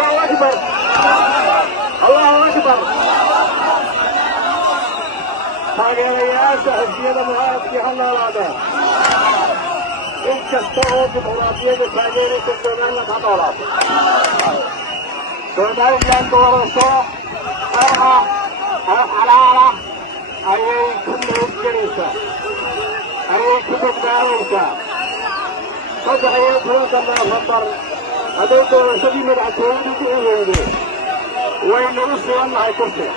الله أكبر الله أكبر taageerayaasha xisbiyada mucaaradkii ha noolaadeen in kasta oo dimuqraadiyadda taageeraysa somaliland ha noolaato somaliland doorasho xor ah oo xalaal ah ayay ku nabadgelaysaa ayay ku badbaadaysaa 13 Noofambar hadday doorashadii madaxtooyadu dhici weyde way nagu sugannahay kursiga